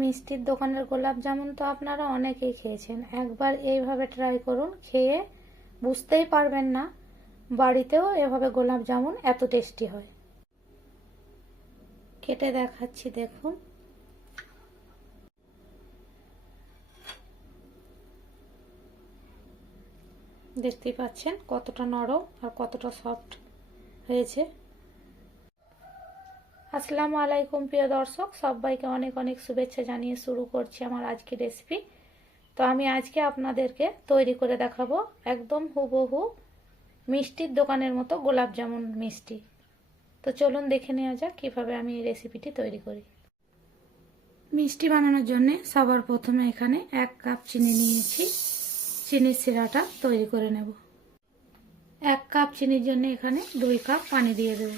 মিষ্টির দোকানের গোলাপ জামুন তো আপনারা অনেকেই খেয়েছেন। একবার এইভাবে ট্রাই করুন, খেয়ে বুঝতেই পারবেন না বাড়িতেও এভাবে গোলাপ জামুন এত টেস্টি হয়। কেটে দেখাচ্ছি, দেখুন। দেখতেই পাচ্ছেন কতটা নরম আর কতটা সফট হয়েছে। আসসালামু আলাইকুম প্রিয় দর্শক, সবাইকে অনেক অনেক শুভেচ্ছা জানিয়ে শুরু করছি আমার আজকের রেসিপি। তো আমি আজকে আপনাদেরকে তৈরি করে দেখাবো একদম হুবহু মিষ্টির দোকানের মতো গোলাপ জামুন মিষ্টি। তো চলুন দেখে নেওয়া যাক কীভাবে আমি এই রেসিপিটি তৈরি করি। মিষ্টি বানানোর জন্য সবার প্রথমে এখানে 1 কাপ চিনি নিয়েছি। চিনির সিরাটা তৈরি করে নেব। 1 কাপ চিনির জন্য এখানে 2 কাপ পানি দিয়ে দেব।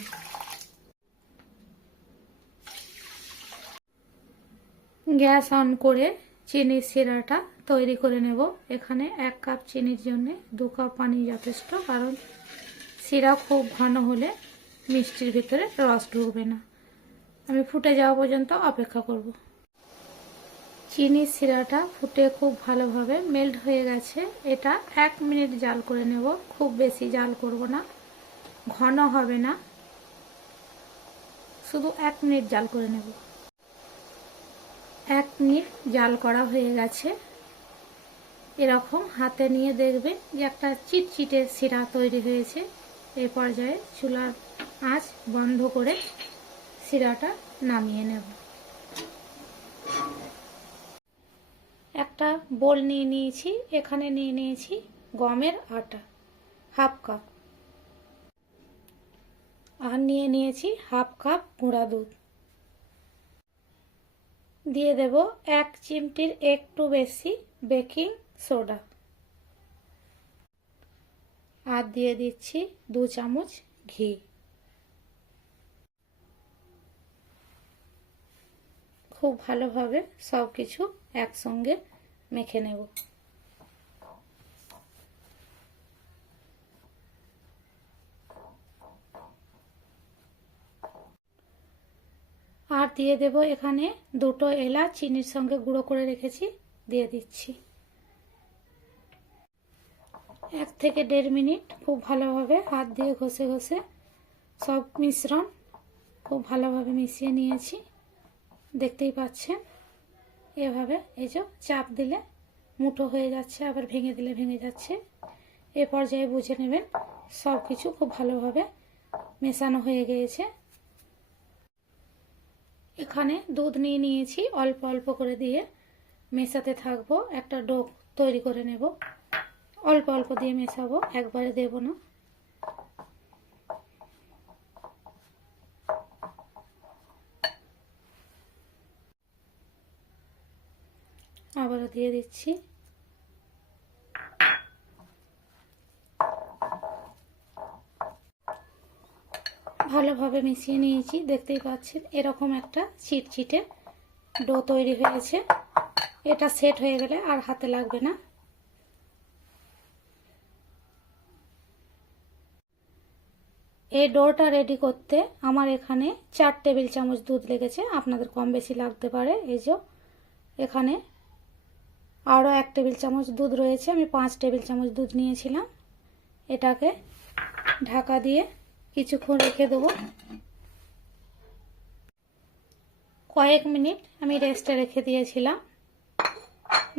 গ্যাস অন করে চিনির সিরাটা তৈরি করে নেব। এখানে 1 কাপ চিনির জন্য 2 কাপ পানি যথেষ্ট, কারণ সিরা খুব ঘন হলে মিষ্টির ভিতরে রস ঢুকবে না। আমি ফুটে যাওয়া পর্যন্ত অপেক্ষা করব। চিনির সিরাটা ফুটে খুব ভালোভাবে মেল্ট হয়ে গেছে। এটা 1 মিনিট জাল করে নেব। খুব বেশি জাল করব না, ঘন হবে না, শুধু 1 মিনিট জাল করে নেব। 1 মিনিট জাল করা হয়ে গেছে। এরকম হাতে নিয়ে দেখবেন যে একটা চিটচিটে সিরা তৈরি হয়েছে। এই পর্যায়ে চুলার আঁচ বন্ধ করে সিরাটা নামিয়ে নেব। একটা বোল নিয়ে নিয়েছি। এখানে নিয়ে নিয়েছি গমের আটা হাফ কাপ, আর নিয়ে নিয়েছি হাফ কাপ গুঁড়া দুধ। দিয়ে দেব 1 চিমটির একটু বেশি বেকিং সোডা, আর দিয়ে দিচ্ছি 2 চামচ ঘি। খুব ভালোভাবে সব কিছু একসঙ্গে মেখে নেব। আর দিয়ে দেব এখানে 2টো এলাচ চিনির সঙ্গে গুঁড়ো করে রেখেছি, দিয়ে দিচ্ছি। 1 থেকে 1.5 মিনিট খুব ভালোভাবে হাত দিয়ে ঘষে ঘষে সব মিশ্রণ খুব ভালোভাবে মিশিয়ে নিয়েছি। দেখতেই পাচ্ছেন এভাবে, এই যে চাপ দিলে মুঠো হয়ে যাচ্ছে, আবার ভেঙে দিলে ভেঙে যাচ্ছে। এ পর্যায়ে বুঝে নেবেন সব কিছু খুব ভালোভাবে মেশানো হয়ে গিয়েছে। এখানে দুধ নিয়ে নিয়েছি, অল্প অল্প করে দিয়ে মেশাতে থাকবো। একটা ডো তৈরি করে নেব। অল্প অল্প দিয়ে মেশাবো, একবারে দেব না। আবারও দিয়ে দিচ্ছি। ভালোভাবে মিশিয়ে নিয়েছি। দেখতেই পাচ্ছেন এরকম একটা চিটচিটে ডো তৈরি হয়েছে। এটা সেট হয়ে গেলে আর হাতে লাগবে না। এই ডোটা রেডি করতে আমার এখানে 4 টেবিল চামচ দুধ লেগেছে। আপনাদের কম বেশি লাগতে পারে। এই যে এখানে আরও 1 টেবিল চামচ দুধ রয়েছে। আমি 5 টেবিল চামচ দুধ নিয়েছিলাম। এটাকে ঢাকা দিয়ে কিছুক্ষণ রেখে দেবো। কয়েক মিনিট আমি রেস্টে রেখে দিয়েছিলাম।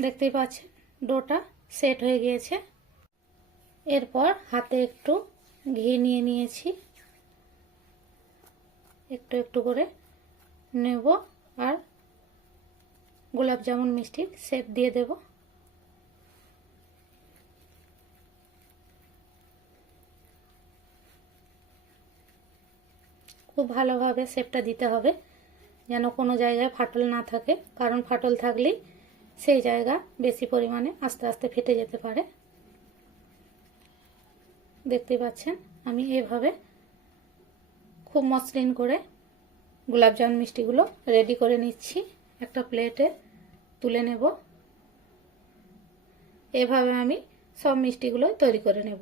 দেখতেই পাচ্ছেন ডোটা সেট হয়ে গিয়েছে। এরপর হাতে একটু ঘি নিয়ে নিয়েছি, একটু একটু করে নেব আর গোলাপ জামুন মিষ্টির শেপ দিয়ে দেব। খুব ভালোভাবে শেপটা দিতে হবে যেন কোনো জায়গায় ফাটল না থাকে, কারণ ফাটল থাকলেই সেই জায়গা বেশি পরিমাণে আস্তে আস্তে ফেটে যেতে পারে। দেখতে পাচ্ছেন আমি এভাবে খুব মসৃণ করে গোলাপ জামুন মিষ্টিগুলো রেডি করে নিচ্ছি। একটা প্লেটে তুলে নেব। এভাবে আমি সব মিষ্টিগুলো তৈরি করে নেব।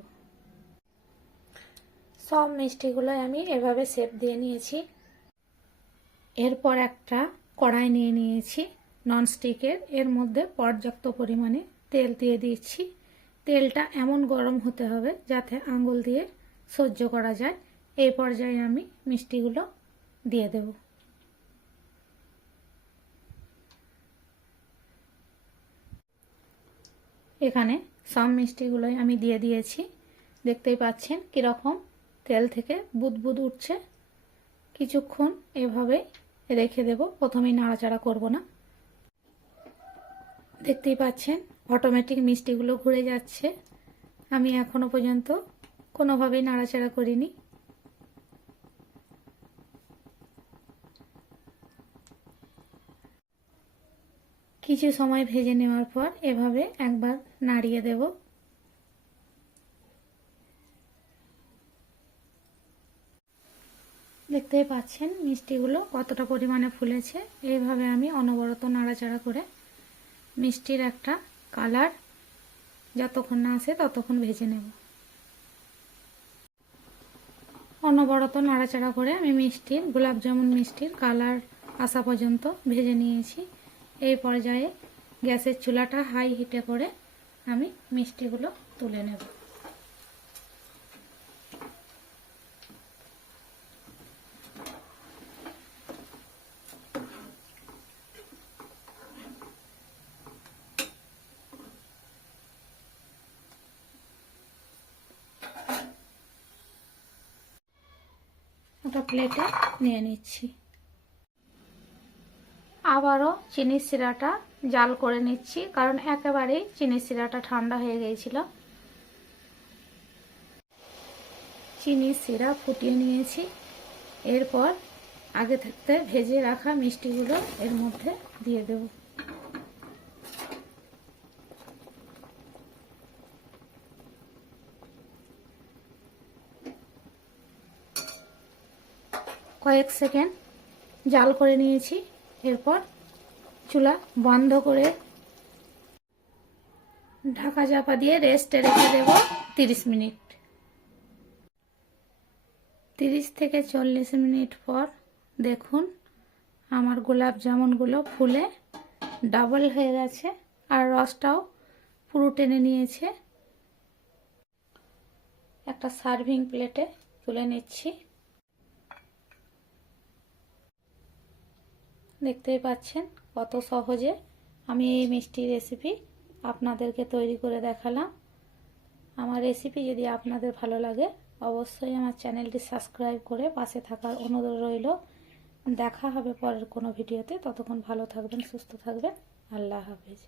সব মিষ্টিগুলো আমি এভাবে শেপ দিয়ে নিয়েছি। এরপর একটা কড়াই নিয়ে নিয়েছি। ননস্টিকের। এর মধ্যে পর্যাপ্ত পরিমাণে তেল দিয়ে দিচ্ছি। তেলটা এমন গরম হতে হবে যাতে আঙুল দিয়ে সহ্য করা যায়। এই পর্যায়ে আমি মিষ্টিগুলো দিয়ে দেব। এখানে সব মিষ্টিগুলোই আমি দিয়ে দিয়েছি। দেখতেই পাচ্ছেন কীরকম তেল থেকে বুদবুদ উঠছে। কিছুক্ষণ এভাবেই রেখে দেব, প্রথমেই নাড়াচাড়া করব না। দেখতেই পাচ্ছেন অটোমেটিক মিষ্টিগুলো ঘুরে যাচ্ছে। আমি এখনো পর্যন্ত কোনোভাবেই নাড়াচাড়া করিনি। কিছু সময় ভেজে নেওয়ার পর এভাবে একবার নাড়িয়ে দেব। দেখতেই পাচ্ছেন মিষ্টিগুলো কতটা পরিমাণে ফুলেছে। এইভাবে আমি অনবরত নাড়াচাড়া করে মিষ্টির একটা কালার যতক্ষণ না আসে ততক্ষণ ভেজে নেব। অনবরত নাড়াচাড়া করে আমি গোলাপ জামুন মিষ্টির কালার আসা পর্যন্ত ভেজে নিয়েছি। এই পর্যায়ে গ্যাসের চুলাটা হাই হিটে করে আমি মিষ্টিগুলো তুলে নেব। একটা প্লেটে নিয়ে নিচ্ছি। আবারও চিনির শিরাটা জাল করে নিচ্ছি, কারণ একেবারেই চিনির শিরাটা ঠান্ডা হয়ে গিয়েছিল। চিনির শিরা ফুটিয়ে নিয়েছি। এরপর আগে থাকতে ভেজে রাখা মিষ্টিগুলো এর মধ্যে দিয়ে দেব। কয়েক সেকেন্ড জাল করে নিয়েছি। এরপর চুলা বন্ধ করে ঢাকা চাপা দিয়ে রেস্টে রেখে দেব 30 মিনিট। 30 থেকে 40 মিনিট পর দেখুন আমার গোলাপ জামুনগুলো ফুলে ডাবল হয়ে গেছে আর রসটাও পুরো টেনে নিয়েছে। একটা সার্ভিং প্লেটে তুলে নিচ্ছি। দেখতেই পাচ্ছেন কত সহজে আমি এই মিষ্টি রেসিপি আপনাদেরকে তৈরি করে দেখালাম। আমার রেসিপি যদি আপনাদের ভালো লাগে অবশ্যই আমার চ্যানেলটি সাবস্ক্রাইব করে পাশে থাকার অনুরোধ রইল। দেখা হবে পরের কোনো ভিডিওতে। ততক্ষণ ভালো থাকবেন, সুস্থ থাকবেন। আল্লাহ হাফেজ।